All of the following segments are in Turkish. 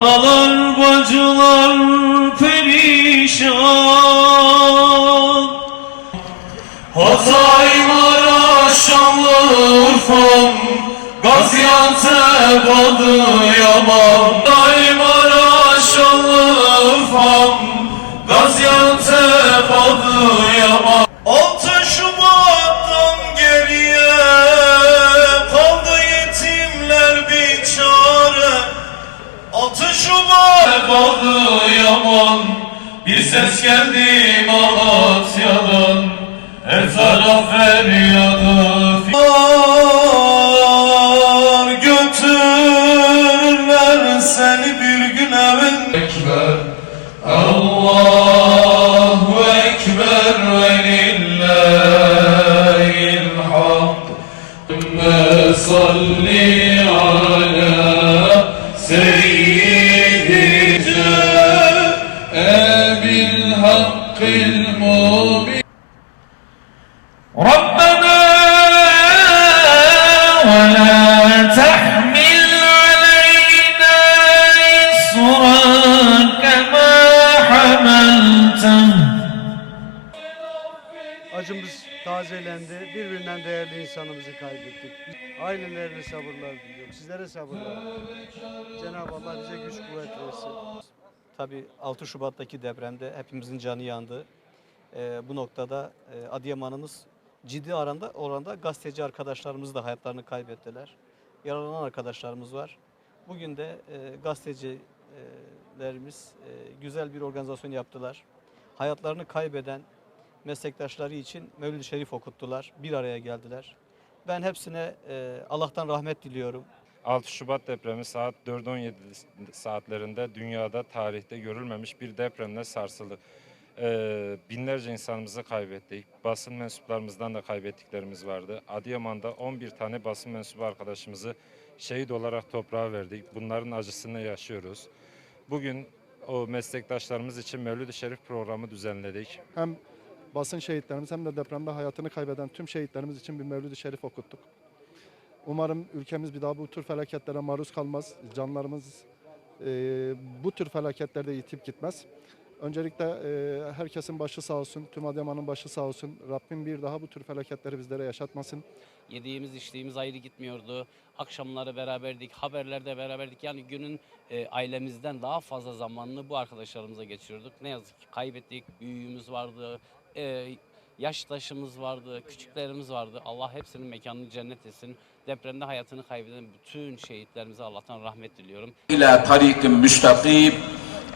Analar bacılar perişan. Hatay Maraş Şanlıurfa'm Gaziantep Adıyaman 6 Şubat. Oldu yaman Bir ses geldi Malatya'dan. Her taraf feryadı Var götürürler seni bir gün evin. Ekber. Allahu Ekber ve lillahil hamd Salli ربنا ولا تحمل علينا إصرا كما حملته Acımız tazelendi. Birbirinden değerli insanımızı kaybettik. Ailelerine sabırlar diliyorum. Sizlere sabırlar. Cenab-ı Allah bize güç kuvvet versin. Tabii 6 Şubat'taki depremde hepimizin canı yandı. Ee, bu noktada e, Adıyaman'ımız ciddi oranda, oranda gazeteci arkadaşlarımız da hayatlarını kaybettiler. Yaralanan arkadaşlarımız var. Bugün de e, gazetecilerimiz e, güzel bir organizasyon yaptılar. Hayatlarını kaybeden meslektaşları için Mevlid-i Şerif okuttular. Bir araya geldiler. Ben hepsine e, Allah'tan rahmet diliyorum. 6 Şubat depremi saat 4.17 saatlerinde dünyada tarihte görülmemiş bir depremle sarsıldı. Ee, binlerce insanımızı kaybettik. Basın mensuplarımızdan da kaybettiklerimiz vardı. Adıyaman'da 11 tane basın mensubu arkadaşımızı şehit olarak toprağa verdik. Bunların acısını yaşıyoruz. Bugün o meslektaşlarımız için Mevlid-i Şerif programı düzenledik. hem basın şehitlerimiz hem de depremde hayatını kaybeden tüm şehitlerimiz için bir Mevlid-i Şerif okuttuk. Umarım ülkemiz bir daha bu tür felaketlere maruz kalmaz. Canlarımız e, bu tür felaketlerde yitip gitmez. Öncelikle e, herkesin başı sağ olsun, tüm Adıyaman'ın başı sağ olsun. Rabbim bir daha bu tür felaketleri bizlere yaşatmasın. Yediğimiz içtiğimiz ayrı gitmiyordu. Akşamları beraberdik, haberlerde beraberdik. Yani günün e, ailemizden daha fazla zamanını bu arkadaşlarımıza geçiriyorduk. Ne yazık ki kaybettik, büyüğümüz vardı, e, yaştaşımız vardı, küçüklerimiz vardı. Allah hepsinin mekanını cennet etsin. Depremde hayatını kaybeden bütün şehitlerimize Allah'tan rahmet diliyorum. İlâ tarikim müstakim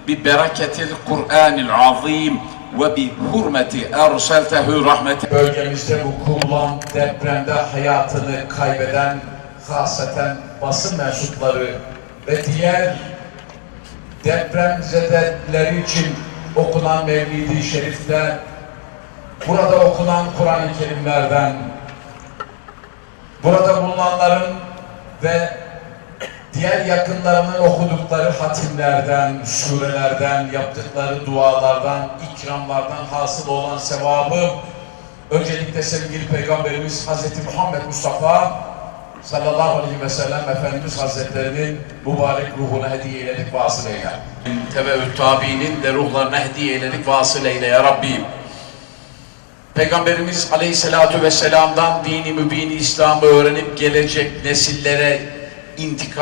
ببركة القرآن العظيم وبحرمة أرسلته رحمة bölgemizde vuku bulan depremde hayatını kaybeden hasaten basın mensupları ve diğer depremzedeler için okunan Mevlid-i Şerif'te burada okunan Kur'an-ı Kerimlerden burada bulunanların ve diğer yakınlarının okudukları hatimlerden, surelerden, yaptıkları dualardan, ikramlardan hasıl olan sevabı öncelikle sevgili Peygamberimiz Hazreti Muhammed Mustafa sallallahu aleyhi ve sellem Efendimiz Hazretlerinin mübarek ruhuna hediye eyledik vasıl eyle. Teveüt tabiinin de ruhlarına hediye eyledik vasıl eyle ya Rabbi. Peygamberimiz aleyhissalatu vesselam'dan dini mübini İslam'ı öğrenip gelecek nesillere intikal